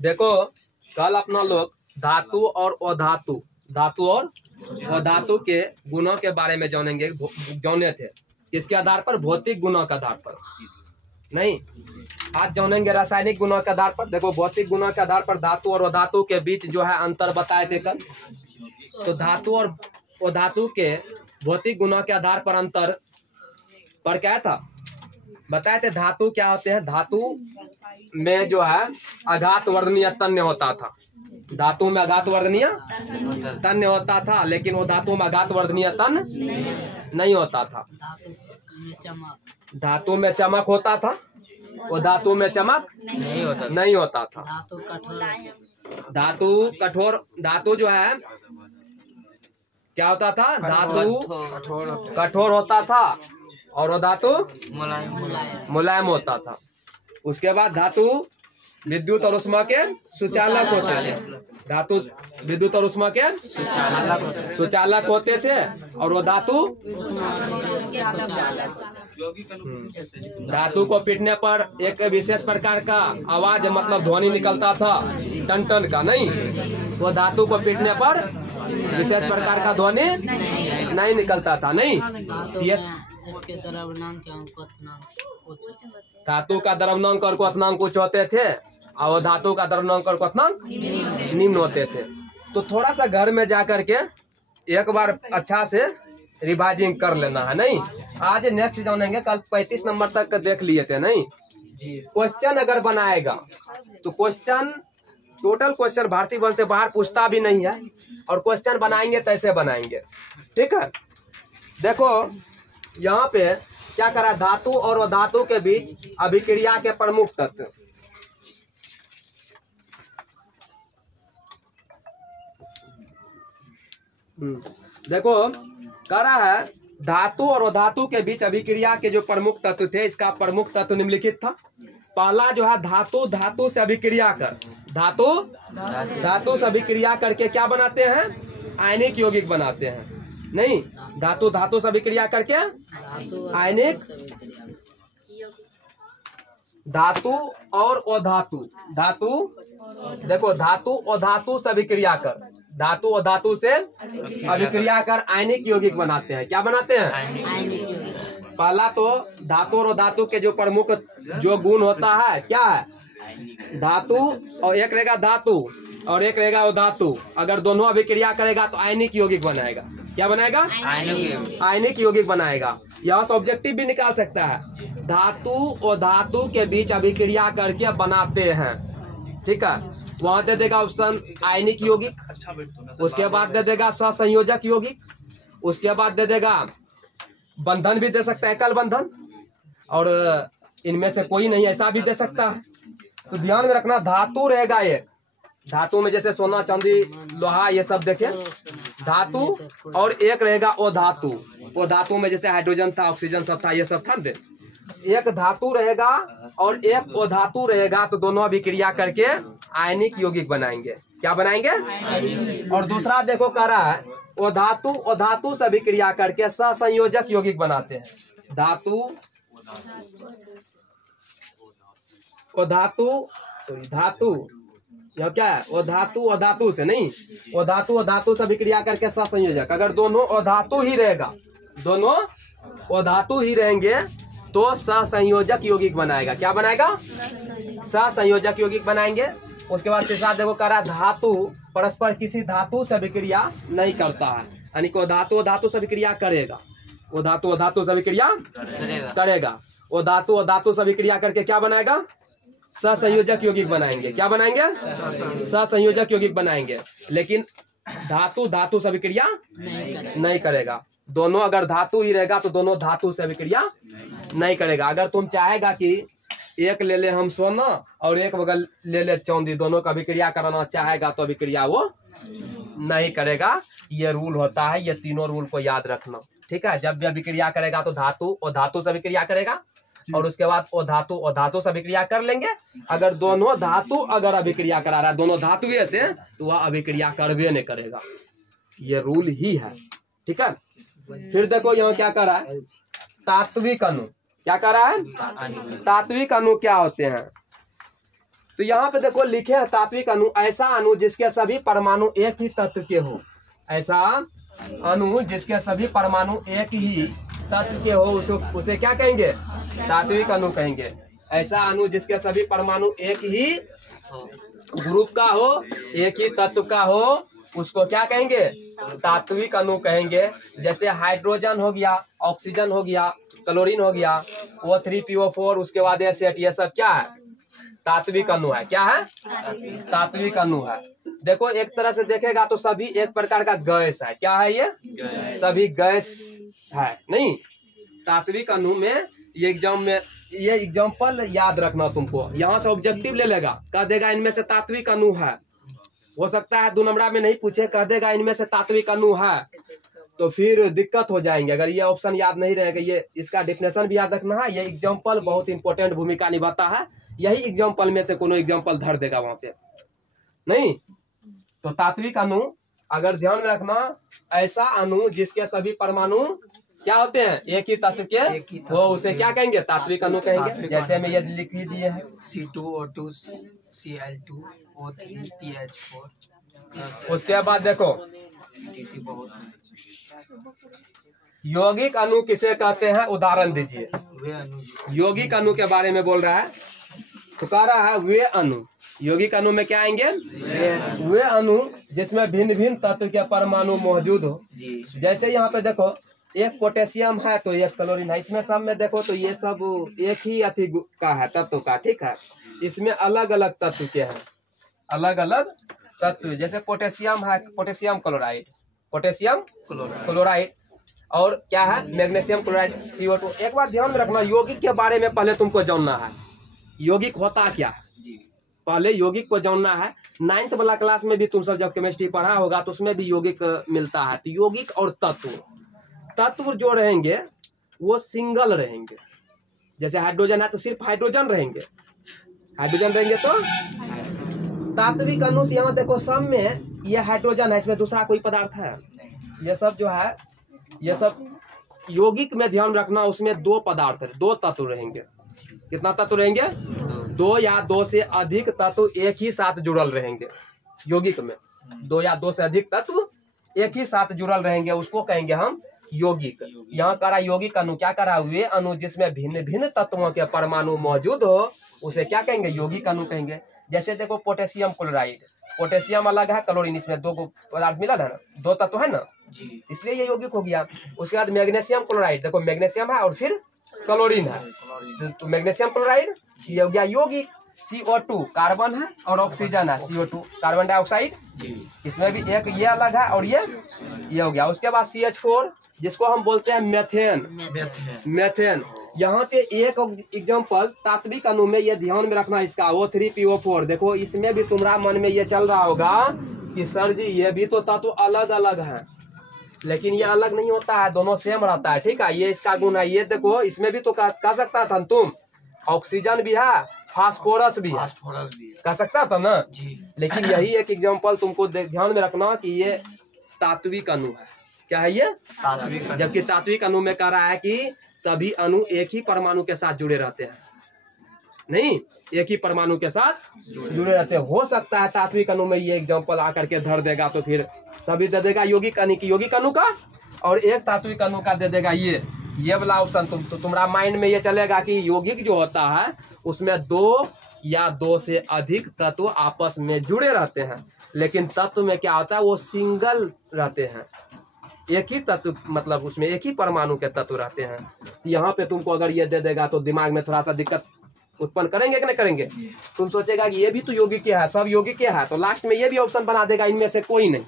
देखो कल अपना लोग धातु और अधातु, धातु और अधातु के गुणों के बारे में जाने थे। किसके आधार पर? भौतिक गुणों के आधार पर नहीं। आज जानेंगे रासायनिक गुणों के आधार पर। देखो भौतिक गुणों के आधार पर धातु और अधातु के बीच जो है अंतर बताए थे कल। तो धातु और अधातु के भौतिक गुणों के आधार पर अंतर पर क्या था बताए थे। धातु क्या होते हैं? धातु में जो है आघात वर्धनीय तन्य होता था। धातु में आघात वर्धनीय तन्य होता था, लेकिन वो धातु में आघात वर्धनीय तन्य नहीं होता था। धातु में चमक होता था, वो धातु में चमक नहीं होता था। धातु कठोर, धातु जो है क्या होता था? धातु कठोर होता था और वो धातु मुलायम होता था। उसके बाद धातु विद्युत और उष्मा के सुचालक होते थे। धातु विद्युत और उष्मा के सुचालक होते थे और वो धातु धातु को पीटने पर एक विशेष प्रकार का आवाज मतलब ध्वनि निकलता था, टन टन का नहीं। वो धातु को पीटने पर विशेष प्रकार का ध्वनि नहीं निकलता था नहीं। इसके द्रव्यनांक धातु का द्रव्यनांक और क्वथनांक उच्च होते थे और धातु का द्रव्यनांक और क्वथनांक निम्न होते थे। तो थोड़ा सा घर में जाकर के एक बार अच्छा से रिवाइजिंग कर लेना है नहीं। आज नेक्स्ट जानेंगे, कल 35 नंबर तक देख लिए थे नहीं। क्वेश्चन अगर बनाएगा तो क्वेश्चन टोटल क्वेश्चन भारतीय वन से बाहर पूछता भी नहीं है, और क्वेश्चन बनाएंगे तैसे बनाएंगे। ठीक है, देखो यहाँ पे क्या करा, धातु और अधातु के बीच अभिक्रिया के प्रमुख तत्व। देखो कह रहा है धातु और अधातु के बीच अभिक्रिया के जो प्रमुख तत्व थे, इसका प्रमुख तत्व निम्नलिखित था। पहला जो है धातु धातु से अभिक्रिया कर, धातु धातु से अभिक्रिया करके क्या बनाते हैं? आयनिक यौगिक बनाते हैं नहीं। धातु धातु से अभिक्रिया करके आयनिक, धातु और अधातु, धातु देखो धातु अधातु से अभिक्रिया कर, धातु और धातु से अभिक्रिया कर आयनिक यौगिक बनाते हैं। क्या बनाते हैं? पहला तो धातु और धातु के जो प्रमुख जो गुण होता है क्या है? धातु और एक रहेगा धातु और एक रहेगा अधातु। अगर दोनों अभिक्रिया करेगा तो आयनिक यौगिक बनाएगा। क्या बनाएगा? आयनिक यौगिक बनाएगा। यह ऑब्जेक्टिव भी निकाल सकता है। धातु और धातु के बीच अभिक्रिया करके बनाते हैं। ठीक है, वहां दे देगा ऑप्शन आयनिक यौगिक, उसके बाद दे देगा सहसंयोजक यौगिक, उसके बाद दे देगा बंधन भी दे सकता है, एकल बंधन, और इनमें से कोई नहीं ऐसा भी दे सकता है। तो ध्यान में रखना, धातु रहेगा एक, धातु में जैसे सोना चांदी लोहा ये सब देखे धातु, और एक रहेगा अधातु। वो धातु में जैसे हाइड्रोजन था, ऑक्सीजन सब था, ये सब था। एक धातु रहेगा और एक अधातु रहेगा, तो दोनों अभिक्रिया करके आयनिक यौगिक बनाएंगे। क्या बनाएंगे? और दूसरा देखो कह रहा है अधातु अधातु से अभिक्रिया करके सहसंयोजक यौगिक बनाते हैं। धातु अधातु धातु यह क्या है? अधातु अधातु से नहीं, अधातु अधातु से अभिक्रिया करके सहसंयोजक। अगर दोनों अधातु ही रहेगा, दोनों अधातु ही रहेंगे तो सहसंयोजक यौगिक बनाएगा। क्या बनाएगा? सहसंयोजक यौगिक बनाएंगे। उसके बाद तीसरा देखो कह रहा धातु परस्पर किसी धातु से अभिक्रिया नहीं करता है, यानी कि धातु धातु से अभिक्रिया करेगा, वो धातु धातु से अभिक्रिया करेगा। वो धातु धातु से अभिक्रिया करके क्या बनाएगा? सहसंयोजक यौगिक बनाएंगे। क्या बनाएंगे? सहसंयोजक यौगिक बनाएंगे। लेकिन धातु धातु से अभिक्रिया नहीं करेगा। दोनों अगर धातु ही रहेगा तो दोनों धातु से अभिक्रिया नहीं करेगा। अगर तुम चाहेगा कि एक ले ले हम सोना और एक बगल ले ले चांदी, दोनों का अभिक्रिया कराना चाहेगा तो अभिक्रिया वो नहीं करेगा। ये रूल होता है, ये तीनों रूल को याद रखना। ठीक है, जब भी अभिक्रिया करेगा तो धातु और धातु से अभिक्रिया करेगा, और उसके बाद वो धातु और धातु से अभिक्रिया कर लेंगे। अगर दोनों धातु अगर अभिक्रिया करा रहा है, दोनों धातु से, तो वह अभिक्रिया करबे नहीं करेगा। ये रूल ही है। ठीक है, फिर देखो यहाँ क्या कर रहा है? तात्विक अणु। क्या कर रहा है? तात्विक अणु क्या होते हैं? तो यहाँ पे देखो लिखे हैं तात्विक अणु ऐसा अणु जिसके सभी परमाणु एक ही तत्व के हो। ऐसा अणु जिसके सभी परमाणु एक ही तत्व के हो उसे क्या कहेंगे? तात्विक अणु कहेंगे। ऐसा अणु जिसके सभी परमाणु एक ही ग्रुप का हो, एक ही तत्व का हो, उसको क्या कहेंगे? तात्विक अणु कहेंगे। जैसे हाइड्रोजन हो गया, ऑक्सीजन हो गया, क्लोरीन हो गया, O3PO4, उसके बाद एसिड, ये सब क्या है? तात्विक अणु है। क्या है? तात्विक अणु है। देखो एक तरह से देखेगा तो सभी एक प्रकार का गैस है। क्या है ये? सभी गैस है। नहीं, तात्विक अणु में ये एग्जाम्पल याद रखना तुमको। यहाँ से ऑब्जेक्टिव ले लेगा, कह देगा इनमें से तात्विक अणु है। हो सकता है 2 नंबरा में नहीं पूछे, कह देगा इनमें से तात्विक अणु है, तो फिर दिक्कत हो जाएंगे। अगर ये ऑप्शन याद नहीं रहेगा, ये इसका डेफिनेशन भी याद रखना है। ये एग्जाम्पल बहुत इंपॉर्टेंट भूमिका निभाता है। यही एग्जाम्पल में से कोनो एग्जाम्पल धर देगा वहां पे। नहीं तो तात्विक अणु अगर ध्यान में रखना, ऐसा अणु जिसके सभी परमाणु क्या होते हैं? एक ही तत्व के, वो उसे क्या कहेंगे? तात्विक अणु कहेंगे। जैसे हमें ये लिख ही दिए हैं C2O2 Cl2 O3 PH4। उसके बाद देखो यौगिक अणु किसे कहते हैं? उदाहरण दीजिए। वे अणु यौगिक अणु के बारे में बोल रहा है, तो कह रहा है वे अणु। यौगिक अणु में क्या आएंगे? वे अणु जिसमें भिन्न भिन्न तत्व के परमाणु मौजूद हो। जैसे यहाँ पे देखो एक पोटेशियम है तो एक क्लोरीन है। इसमें सब में देखो तो ये सब एक ही अति का है, तत्व का। ठीक है, इसमें अलग अलग तत्व के हैं, अलग अलग तत्व। जैसे पोटेशियम है, पोटेशियम क्लोराइड, पोटेशियम क्लोराइड, और क्या है? Magnesium chloride CO2। एक बात ध्यान में रखना, यौगिक के बारे में पहले तुमको जानना है। यौगिक होता क्या है, पहले यौगिक को जानना है। 9th वाला क्लास में भी तुम सब जब केमिस्ट्री पढ़ा होगा तो उसमें भी यौगिक मिलता है। तो यौगिक और तत्व जो रहेंगे वो सिंगल रहेंगे। जैसे हाइड्रोजन है तो सिर्फ हाइड्रोजन रहेंगे, हाइड्रोजन रहेंगे। तो तात्विक अणु से यहाँ देखो सब में ये हाइड्रोजन है, इसमें दूसरा कोई पदार्थ है? ये सब जो है, ये सब यौगिक में ध्यान रखना, उसमें 2 पदार्थ, 2 तत्व रहेंगे। कितना तत्व रहेंगे? 2 या 2 से अधिक तत्व एक ही साथ जुड़ल रहेंगे। यौगिक में 2 या 2 से अधिक तत्व एक ही साथ जुड़ल रहेंगे, उसको कहेंगे हम यौगिक। यहाँ कह रहा यौगिक अणु, क्या कह रहा? वे अणु जिसमें भिन्न भिन्न तत्वों के परमाणु मौजूद हो उसे क्या कहेंगे? यौगिक अणु कहेंगे। जैसे देखो पोटेशियम क्लोराइड, पोटेशियम अलग है, क्लोरीन, इसमें 2 पदार्थ मिला है ना, 2 तत्व है ना, इसलिए ये यौगिक हो गया। उसके बाद मैग्नीशियम क्लोराइड, देखो मैग्नीशियम है और फिर क्लोरीन है, तो मैग्नीशियम क्लोराइड ये हो गया यौगिक। CO2 कार्बन है और ऑक्सीजन है, CO2 कार्बन डाइऑक्साइड, इसमें भी एक ये अलग है और ये हो गया। उसके बाद CH4 जिसको हम बोलते हैं मेथेन। यहाँ पे एक एग्जांपल तात्विक अणु में ये ध्यान में रखना इसका, O3PO4। देखो इसमें भी तुम्हारा मन में ये चल रहा होगा कि सर जी ये भी तो तत्व अलग अलग है, लेकिन ये अलग नहीं होता है, दोनों सेम रहता है। ठीक है, ये इसका गुण है। ये देखो इसमें भी तो कह सकता था तुम, ऑक्सीजन भी है, फास्फोरस भी है, कह सकता था ना। लेकिन यही एक एग्जांपल तुमको ध्यान में रखना कि ये तात्विक अणु है। क्या है ये? तात्विक। जबकि तात्विक अणु में कह रहा है कि सभी अणु एक ही परमाणु के साथ जुड़े रहते हैं। नहीं, एक ही परमाणु के साथ जुड़े रहते हैं। हो सकता है तात्विक अणु में ये एग्जांपल आकर के धर देगा तो फिर सभी दे देगा यौगिक अणु का, और एक तात्विक अणु का दे देगा ये वाला ऑप्शन। तो तुम्हारा माइंड में ये चलेगा कि यौगिक जो होता है उसमें 2 या 2 से अधिक तत्व आपस में जुड़े रहते हैं, लेकिन तत्व में क्या होता है? वो सिंगल रहते हैं, एक ही तत्व, मतलब उसमें एक ही परमाणु के तत्व रहते हैं। यहाँ पे तुमको अगर ये दे देगा तो दिमाग में थोड़ा सा दिक्कत उत्पन्न करेंगे कि नहीं करेंगे? तुम सोचेगा कि ये भी तो यौगिक है, सब यौगिक है, तो लास्ट में ये भी ऑप्शन बना देगा इनमें से कोई नहीं,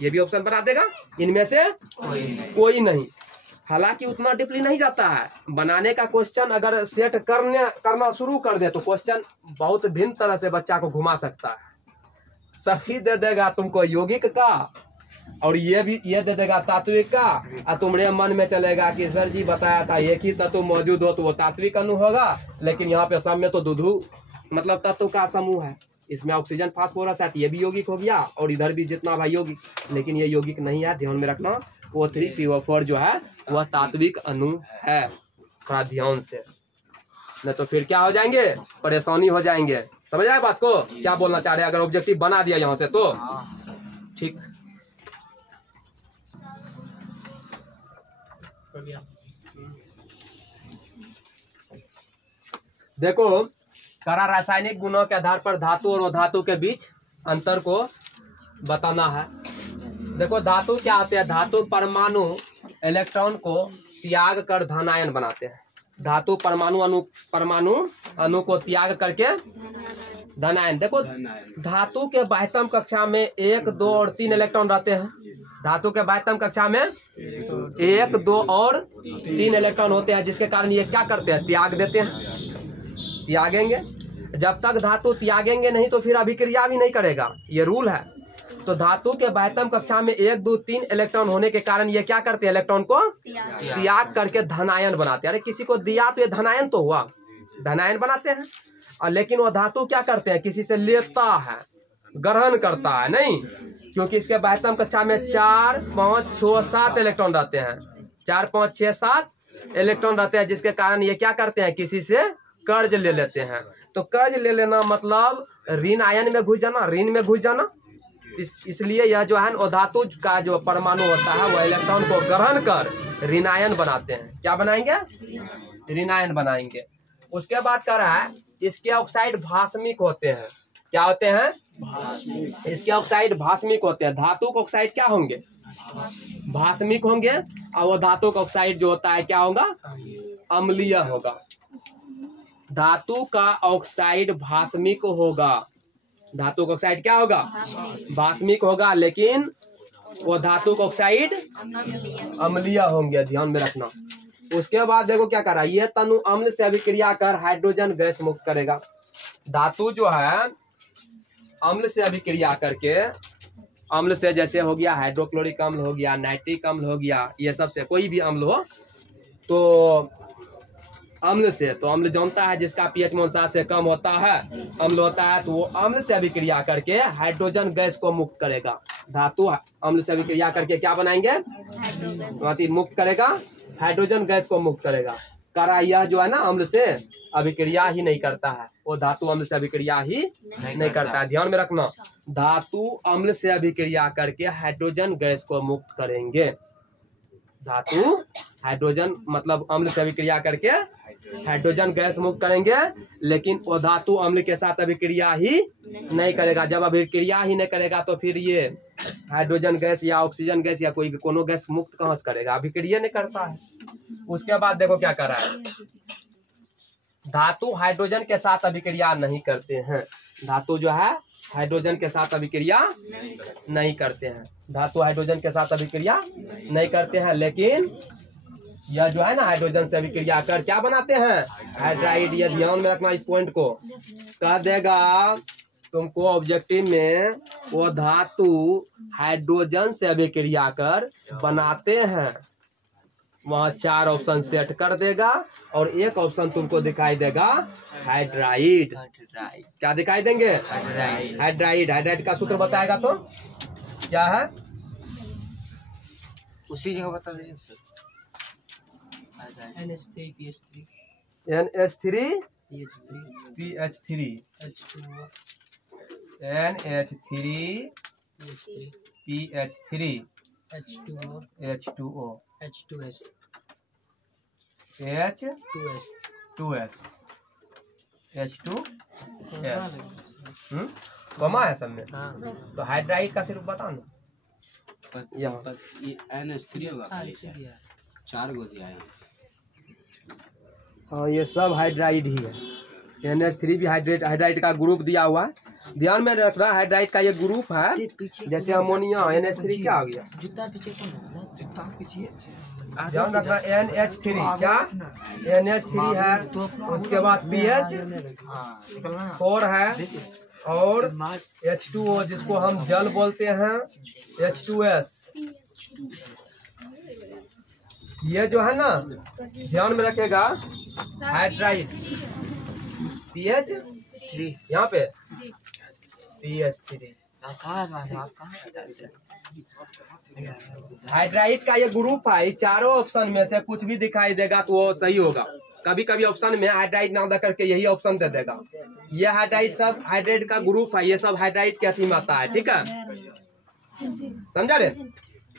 ये भी ऑप्शन बना देगा इनमें से कोई नहीं। हालांकि उतना डीपली नहीं जाता है बनाने का। क्वेश्चन अगर सेट करना शुरू कर दे तो क्वेश्चन बहुत भिन्न तरह से बच्चा को घुमा सकता है। सभी दे देगा तुमको यौगिक का और ये दे देगा तात्विक का, और तुम्हारे मन में चलेगा कि सर जी बताया था एक ही तत्व मौजूद हो तो वो तात्विक अणु होगा, लेकिन यहाँ पे सब में तो दुधु मतलब तत्व का समूह है, इसमें ऑक्सीजन फास्फोरस है, ये भी यौगिक हो गया, और इधर भी जितना भाई यौगिक, लेकिन ये यौगिक नहीं है। ध्यान में रखना O3PO4 जो है वह तात्विक अणु है, थोड़ा ध्यान से। नहीं तो फिर क्या हो जाएंगे, परेशानी हो जाएंगे। समझ रहे हैं बात को, क्या बोलना चाह रहे हैं? अगर ऑब्जेक्टिव बना दिया यहाँ से तो ठीक। देखो, करा रासायनिक गुणों के आधार पर धातु और अधातु के बीच अंतर को बताना है। देखो, धातु क्या होते हैं? धातु परमाणु इलेक्ट्रॉन को त्याग कर धनायन बनाते हैं। धातु परमाणु अणु को त्याग करके धनायन। देखो, धातु के बाह्यतम कक्षा में 1, 2 और 3 इलेक्ट्रॉन रहते हैं। धातु के बाह्यतम कक्षा में 1, 2 और 3 इलेक्ट्रॉन होते हैं, जिसके कारण ये क्या करते हैं? त्याग देते हैं, त्यागेंगे। जब तक धातु त्यागेंगे नहीं तो फिर अभिक्रिया भी नहीं करेगा, ये रूल है। तो धातु के बाह्यतम कक्षा में 1, 2, 3 इलेक्ट्रॉन होने के कारण ये क्या करते हैं? इलेक्ट्रॉन को त्याग करके धनायन बनाते हैं। अरे किसी को दिया तो ये धनायन तो हुआ, धनायन बनाते हैं। और लेकिन वो धातु क्या करते हैं? किसी से लेता है, ग्रहण करता है नहीं, क्योंकि इसके बाह्यतम कक्षा में 4, 5, 6, 7 इलेक्ट्रॉन रहते हैं। 4, 5, 6, 7 इलेक्ट्रॉन रहते हैं, जिसके कारण ये क्या करते हैं? किसी से कर्ज ले लेते हैं। तो कर्ज ले लेना मतलब ऋण आयन में घुस जाना, ऋण में घुस जाना। इसलिए यह जो है अधातु का जो परमाणु होता है वह इलेक्ट्रॉन को ग्रहण कर ऋणायन बनाते हैं। क्या बनाएंगे? ऋणायन बनाएंगे। उसके बाद कह रहा है इसके ऑक्साइड भास्मिक होते हैं। क्या होते हैं? इसके ऑक्साइड भास्मिक होते हैं। धातु के ऑक्साइड क्या होंगे? भास्मिक होंगे। और वो धातु का ऑक्साइड जो होता है क्या होगा? अम्लीय होगा। धातु का ऑक्साइड भास्मिक होगा। धातु का ऑक्साइड क्या होगा? भास्मिक होगा, लेकिन वो धातु का ऑक्साइड अम्लीय होंगे, ध्यान में रखना। उसके बाद देखो क्या कर रहा है, ये तनु अम्ल से अभिक्रिया कर हाइड्रोजन गैस मुक्त करेगा। धातु जो है अम्ल से अभिक्रिया करके, अम्ल से जैसे हो गया हाइड्रोक्लोरिक अम्ल हो गया, नाइट्रिक अम्ल हो गया, ये सब से कोई भी अम्ल हो तो अम्ल से, तो अम्ल जानता है जिसका पीएच 7 से कम होता है अम्ल होता है, तो वो अम्ल से अभिक्रिया करके हाइड्रोजन गैस को मुक्त करेगा। धातु अम्ल से अभिक्रिया करके क्या बनाएंगे? मुक्त करेगा, हाइड्रोजन गैस को मुक्त करेगा। करा यह जो है ना अम्ल से अभिक्रिया ही नहीं करता है, वो धातु अम्ल से अभिक्रिया ही नहीं करता है। ध्यान में रखना, धातु अम्ल से अभिक्रिया करके हाइड्रोजन गैस को मुक्त करेंगे। धातु हाइड्रोजन मतलब अम्ल से अभिक्रिया करके हाइड्रोजन गैस मुक्त करेंगे, लेकिन वो धातु अम्ल के साथ अभिक्रिया ही नहीं करेगा। जब अभिक्रिया ही नहीं करेगा तो फिर ये हाइड्रोजन गैस या ऑक्सीजन गैस या कोई कोनो गैस मुक्त कहाँ से करेगा? अभिक्रिया नहीं करता है। उसके बाद देखो क्या कर रहा है, धातु हाइड्रोजन के साथ अभिक्रिया नहीं करते हैं। धातु जो है हाइड्रोजन के साथ अभिक्रिया नहीं करते हैं। धातु हाइड्रोजन के साथ अभिक्रिया नहीं करते हैं, लेकिन यह जो है ना हाइड्रोजन से अभिक्रिया कर क्या बनाते हैं? हाइड्राइड। ये ध्यान में रखना, इस पॉइंट को कह देगा तुमको ऑब्जेक्टिव में, वो धातु हाइड्रोजन से अभिक्रिया कर बनाते हैं। वहाँ 4 ऑप्शन सेट कर देगा और एक ऑप्शन तुमको दिखाई देगा हाइड्राइड। क्या दिखाई देंगे? हाइड्राइड। हाइड्राइड का सूत्र बताएगा तो क्या है? उसी जगह बता दीजिए sir. NH3 PH3 NH3 PH3 H2O H2S H2S कमा है सब में। तो हाइड्राइड का सिर्फ बता ना, यहाँ NH3 होगा, 4 गो दिया है। हाँ, ये सब हाइड्राइड ही है। NH3 भी हाइड्राइड का ग्रुप दिया हुआ है। ध्यान में रखना, हाइड्राइड का ये ग्रुप है। जैसे अमोनिया NH3 क्या हो गया? ध्यान रखना, NH3 क्या? NH3 है। उसके बाद PH4 है और H2O जिसको हम जल बोलते हैं, H2S। ये जो है ना ध्यान में रखेगा, हाइड्राइड PH3 यहाँ पे PH3 हाइड्राइड का ये ग्रुप है, इस चारों ऑप्शन में से कुछ भी दिखाई देगा तो वो सही होगा। कभी कभी ऑप्शन में हाइड्राइड ना दे करके यही ऑप्शन दे देगा। ये हाइड्राइड सब हाइड्राइड का ग्रुप है, ये सब हाइड्राइड के अथी में आता है, ठीक है, समझा रे।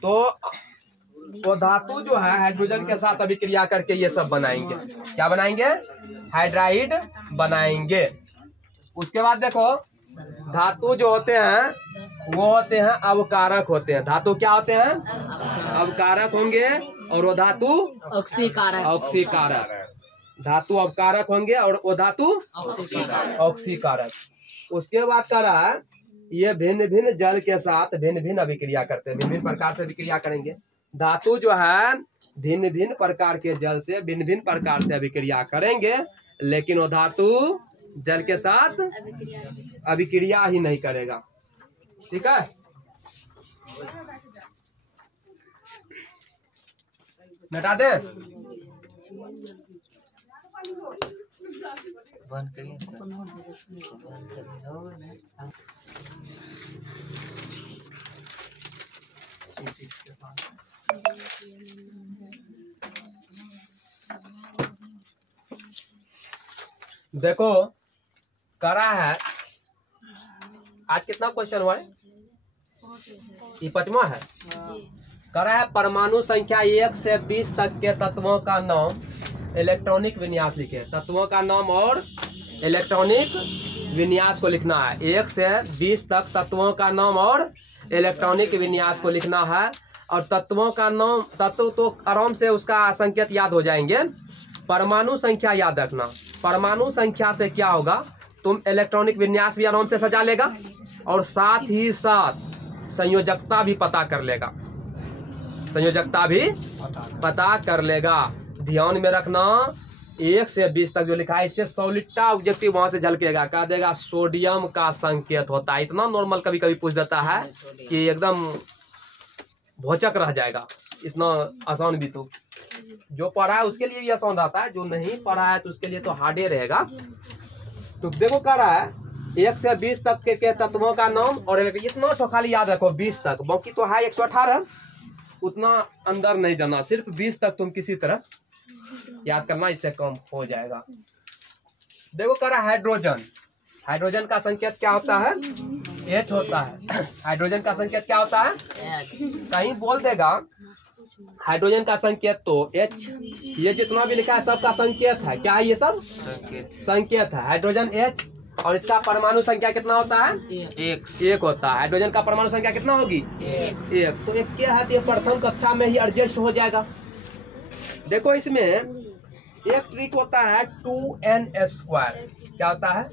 तो वो धातु जो है हाइड्रोजन के साथ अभिक्रिया करके ये सब बनाएंगे। क्या बनाएंगे? हाइड्राइड बनाएंगे। उसके बाद देखो धातु जो होते हैं वो होते हैं अवकारक होते हैं। धातु क्या होते हैं? अवकारक होंगे। और वो धातु ऑक्सीकारक। धातु अवकारक होंगे और वो धातु ऑक्सीकारक। उसके बाद कह रहा है ये भिन्न भिन्न जल के साथ भिन्न भिन्न अभिक्रिया करते हैं, भिन्न भिन्न प्रकार से अभिक्रिया करेंगे। धातु जो है भिन्न भिन्न प्रकार के जल से भिन्न भिन्न प्रकार से अभिक्रिया करेंगे, लेकिन वो धातु जल के साथ अभिक्रिया ही नहीं करेगा, ठीक है। मिटा दे। देखो करा है आज कितना क्वेश्चन हुआ है? ये 5वां है। करा है परमाणु संख्या 1 से 20 तक के तत्वों का नाम, इलेक्ट्रॉनिक विन्यास लिखे। तत्वों का नाम और इलेक्ट्रॉनिक विन्यास को लिखना है। 1 से 20 तक तत्वों का नाम और इलेक्ट्रॉनिक विन्यास को लिखना है। और तत्वों का नाम, तत्व तो आराम से उसका संकेत याद हो जाएंगे। परमाणु संख्या याद रखना। परमाणु संख्या से क्या होगा, तुम इलेक्ट्रॉनिक विन्यास भी आराम से सजा लेगा और साथ ही साथ संयोजकता भी पता कर लेगा। संयोजकता भी पता कर लेगा। ध्यान में रखना 1 से 20 तक जो लिखा है इससे सॉलिडता ऑब्जेक्टिव वहां से झलकेगा। कह देगा सोडियम का संकेत होता है। इतना नॉर्मल कभी कभी पूछ देता है कि एकदम भौचक रह जाएगा। इतना आसान भी तो जो पढ़ा है उसके लिए भी आसान रहता है, जो नहीं पढ़ा है तो उसके लिए तो हार्डे रहेगा। तो देखो कह रहा है 1 से 20 तक के तत्वों का नाम और इतना तो खाली याद रखो 20 तक, बाकी तो है 118, उतना अंदर नहीं जाना, सिर्फ 20 तक तुम किसी तरह याद करना, इससे कम हो जाएगा। देखो कह रहा है हाइड्रोजन। हाइड्रोजन का संकेत क्या होता है? H होता है। हाइड्रोजन का संकेत क्या होता है? कहीं बोल देगा हाइड्रोजन का संकेत तो H, ये जितना भी लिखा है सबका संकेत है। क्या है ये सब? संकेत है। हाइड्रोजन H और इसका परमाणु संख्या कितना होता है? 1 होता है। हाइड्रोजन का परमाणु संख्या कितना होगी? 1। तो 1 क्या है? तो ये प्रथम कक्षा में ही एडजस्ट हो जाएगा। देखो इसमें एक ट्रिक होता है 2n²। क्या होता है?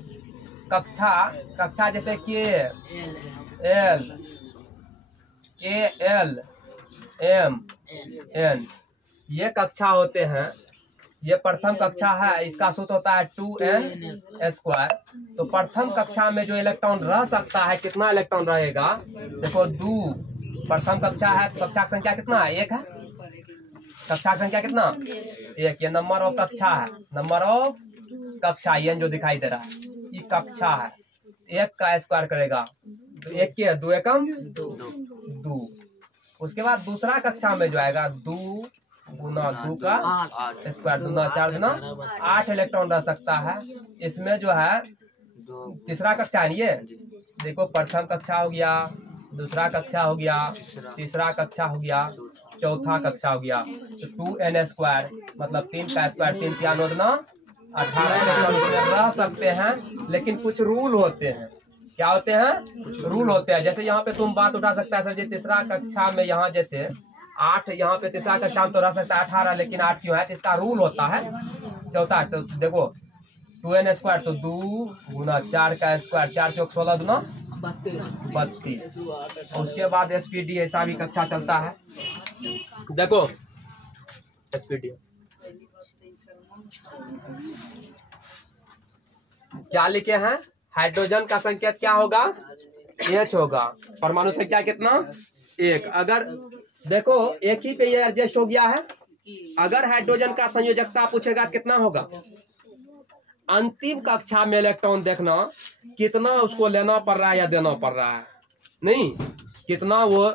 कक्षा जैसे K L L M N, ये कक्षा होते हैं। ये प्रथम कक्षा है, इसका सूत्र होता है 2n²। तो प्रथम कक्षा में जो इलेक्ट्रॉन रह सकता है, कितना इलेक्ट्रॉन रहेगा? देखो 2 प्रथम कक्षा है, कक्षा की संख्या कितना है? 1 है। कक्षा की संख्या कितना? 1। ये नंबर ऑफ कक्षा है, नंबर ऑफ कक्षा, ये जो दिखाई दे रहा है ये कक्षा है। 1 का स्क्वायर करेगा तो 1 के 2 एकम 2। उसके बाद दूसरा कक्षा में जो आएगा 2 गुना 2 का स्क्वायर, 2 4 गुना 8 इलेक्ट्रॉन रह सकता है। इसमें जो है तीसरा कक्षा है, ये देखो प्रथम कक्षा हो गया, दूसरा कक्षा हो गया, तीसरा कक्षा हो गया, चौथा कक्षा हो गया। तो 2n² मतलब 3 का स्क्वायर, 3 3 9 18 इलेक्ट्रॉन रह सकते हैं। लेकिन कुछ रूल होते हैं। क्या होते हैं? रूल होते हैं। जैसे यहाँ पे तुम बात उठा सकता है सर जी तीसरा कक्षा में यहाँ जैसे 8, यहाँ पे तीसरा कक्षा में तो रह सकता है 18, लेकिन 8 क्यों है? तो इसका रूल होता है चौथा। तो देखो 2n² तो 2 गुना 4 का स्क्वायर, 4 चौक 16 गुना 32। उसके बाद SPD ऐसा भी कक्षा चलता है। देखो SPD क्या लिखे हैं? हाइड्रोजन का संकेत क्या होगा? H होगा। परमाणु संख्या कितना? 1। अगर देखो एक ही पे ये एडजस्ट हो गया है। अगर हाइड्रोजन का संयोजकता पूछेगा तो कितना होगा? अंतिम कक्षा में इलेक्ट्रॉन देखना कितना उसको लेना पड़ रहा है या देना पड़ रहा है। नहीं, कितना वो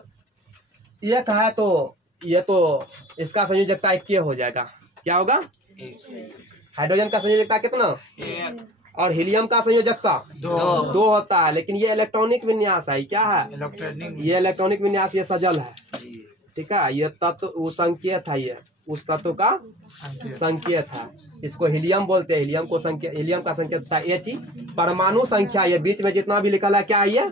एक है तो ये तो इसका संयोजकता एक के हो जाएगा। क्या होगा? हाइड्रोजन का संयोजकता कितना? और हीलियम का संयोजकता दो होता है। लेकिन ये इलेक्ट्रॉनिक विन्यास है। क्या है? ये इलेक्ट्रॉनिक विन्यास, ये सजल है। ठीक है, ये तत्व वो संकेत है, ये उस तत्व का संकेत है। इसको हीलियम बोलते हैं। हीलियम को संकेत, हीलियम का संकेत था H। परमाणु संख्या, ये बीच में जितना भी लिखा है क्या है? ये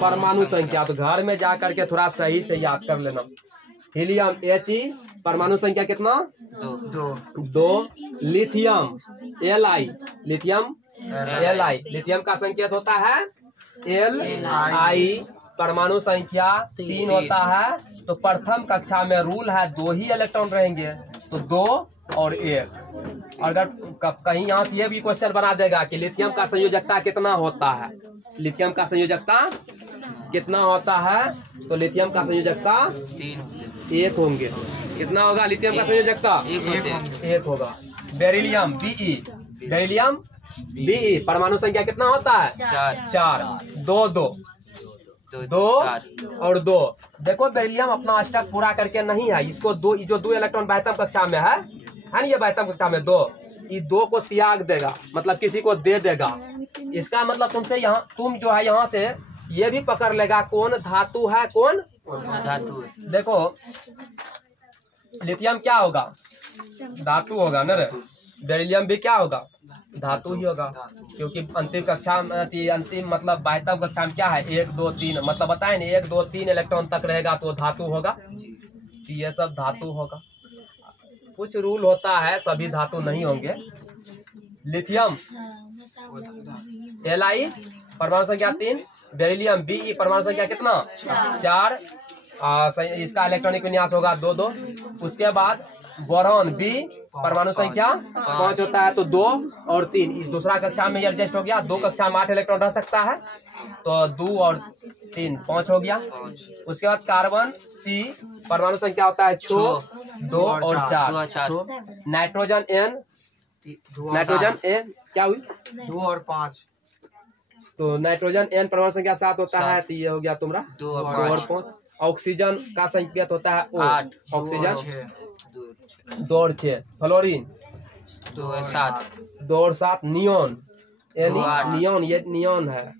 परमाणु संख्या। तो घर में जा करके थोड़ा सही से याद कर लेना। हीलियम He, परमाणु संख्या कितना? दो। Lithium Li, lithium Li, lithium का संकेत होता है Li। परमाणु संख्या 3 होता है। तो प्रथम कक्षा में रूल है 2 ही इलेक्ट्रॉन रहेंगे, तो 2 और 1। अगर कहीं यहाँ से ये भी क्वेश्चन बना देगा कि लिथियम का संयोजकता कितना होता है, लिथियम का संयोजकता कितना होता है, तो लिथियम का संयोजकता 1 होंगे। कितना होगा लिथियम का संयोजकता? 1 होगा। बेरिलियम Be, बेरिलियम Be, परमाणु संख्या कितना होता है? 4। 2 और 2। देखो बेरिलियम अपना अष्टक पूरा करके नहीं है, इसको जो 2 इलेक्ट्रॉन बाह्यतम कक्षा में है ना, ये बाह्यतम कक्षा में 2, इस 2 को त्याग देगा, मतलब किसी को दे देगा। इसका मतलब तुमसे यहाँ, तुम जो है यहाँ से ये भी पकड़ लेगा कौन धातु है, कौन धातु। देखो लिथियम क्या होगा? धातु होगा ना रे। बेरिलियम भी क्या होगा? धातु ही होगा, क्योंकि अंतिम कक्षा में, अंतिम मतलब बाह्यतम कक्षा में क्या है? 1 2 3, मतलब बताए ना 1 2 3 इलेक्ट्रॉन तक रहेगा तो धातु होगा। तो ये सब धातु होगा। कुछ रूल होता है, सभी धातु नहीं होंगे। लिथियम Li, परमाणु संख्या 3। बेरिलियम Be, परमाणु संख्या कितना? 4। इसका इलेक्ट्रॉनिक विन्यास होगा 2 2। उसके बाद बोरॉन B, परमाणु संख्या 5 होता है, तो 2 और 3। इस दूसरा कक्षा में एडजस्ट हो गया। 2 कक्षा में 8 इलेक्ट्रॉन रह सकता है, तो 2 और 3 5 हो गया। उसके बाद कार्बन C, परमाणु संख्या होता है 6, 2 और 4। नाइट्रोजन N, नाइट्रोजन N क्या हुई? 2 और 5। तो नाइट्रोजन N परमाणु संख्या 7 होता है, तो ये हो गया तुम्हारा 2 और 5। ऑक्सीजन का संकेत होता है O, ऑक्सीजन 2 और 6। फ्लोरीन 2 और 7। 2 और 7। नियोन, नियोन, ये नियोन है।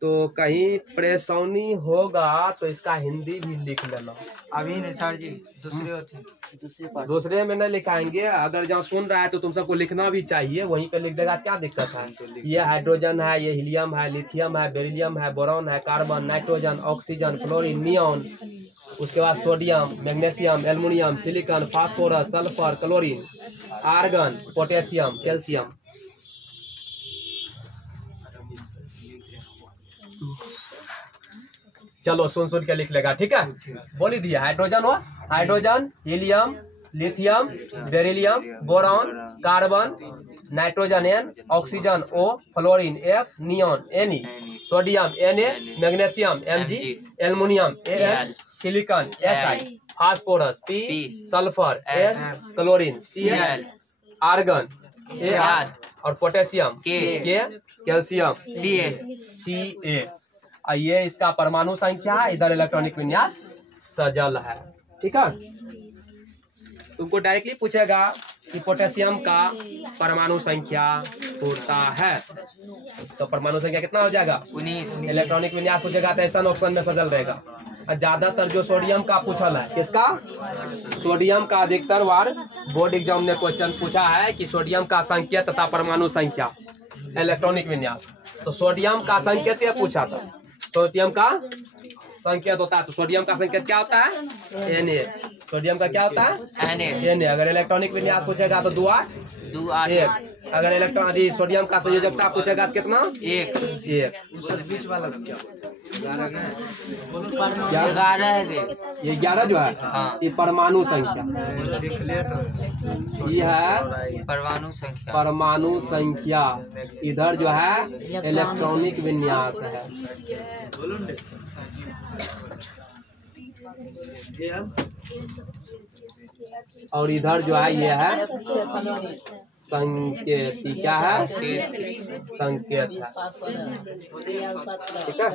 तो कहीं परेशानी होगा तो इसका हिंदी भी लिख लेना। अभी नहीं सर जी, दूसरे होते दूसरे में नहीं लिखाएंगे। अगर जहाँ सुन रहा है तो तुम सबको लिखना भी चाहिए, वहीं पे लिख देगा, क्या दिक्कत है? ये हाइड्रोजन है, ये हीलियम है, लिथियम है, बेरिलियम है, बोरॉन है, carbon, nitrogen, oxygen, fluorine, neon. उसके बाद sodium, magnesium, aluminium, silicon, phosphorus, sulphur, chlorine, argon, potassium, calcium. चलो सुन के लिख लेगा, ठीक है? बोली दिया। हाइड्रोजन हुआ, hydrogen, helium, lithium, beryllium, boron, carbon, nitrogen N, oxygen O, fluorine F, neon Ne, sodium Na, magnesium Mg, aluminium Al, silicon Si, phosphorus P, sulphur S, chlorine Cl, argon Ar और potassium K, calcium Ca। ये इसका परमाणु संख्या है, इधर electronic विन्यास सजल है। ठीक है, तुमको डायरेक्टली पूछेगा कि पोटेशियम का परमाणु संख्या होता है, तो परमाणु संख्या कितना हो जाएगा? 19। इलेक्ट्रॉनिक विन्यास पूछेगा तो ऐसा ऑप्शन में सजल रहेगा। ज्यादातर जो सोडियम का पूछल है, किसका? सोडियम का अधिकतर बार बोर्ड एग्जाम ने क्वेश्चन पूछा है कि सोडियम का संकेत तथा परमाणु संख्या, इलेक्ट्रॉनिक विन्यास। तो सोडियम का संकेत ये पूछा था, सोडियम का संकेत होता है, तो सोडियम का संकेत क्या होता है? Na। सोडियम का क्या होता है? Na। अगर इलेक्ट्रॉनिक विन्यास पूछेगा तो 2 8 1। अगर इलेक्ट्रॉन सोडियम का संयोजकता पूछेगा तो कितना? 1। बीच वाला क्या? 11 ये 11 जो है, ये परमाणु संख्या, ये है परमाणु संख्या। इधर जो है इलेक्ट्रॉनिक विन्यास है। और इधर जो है ये है संकेती क्या है? संकेत है। ठीक है।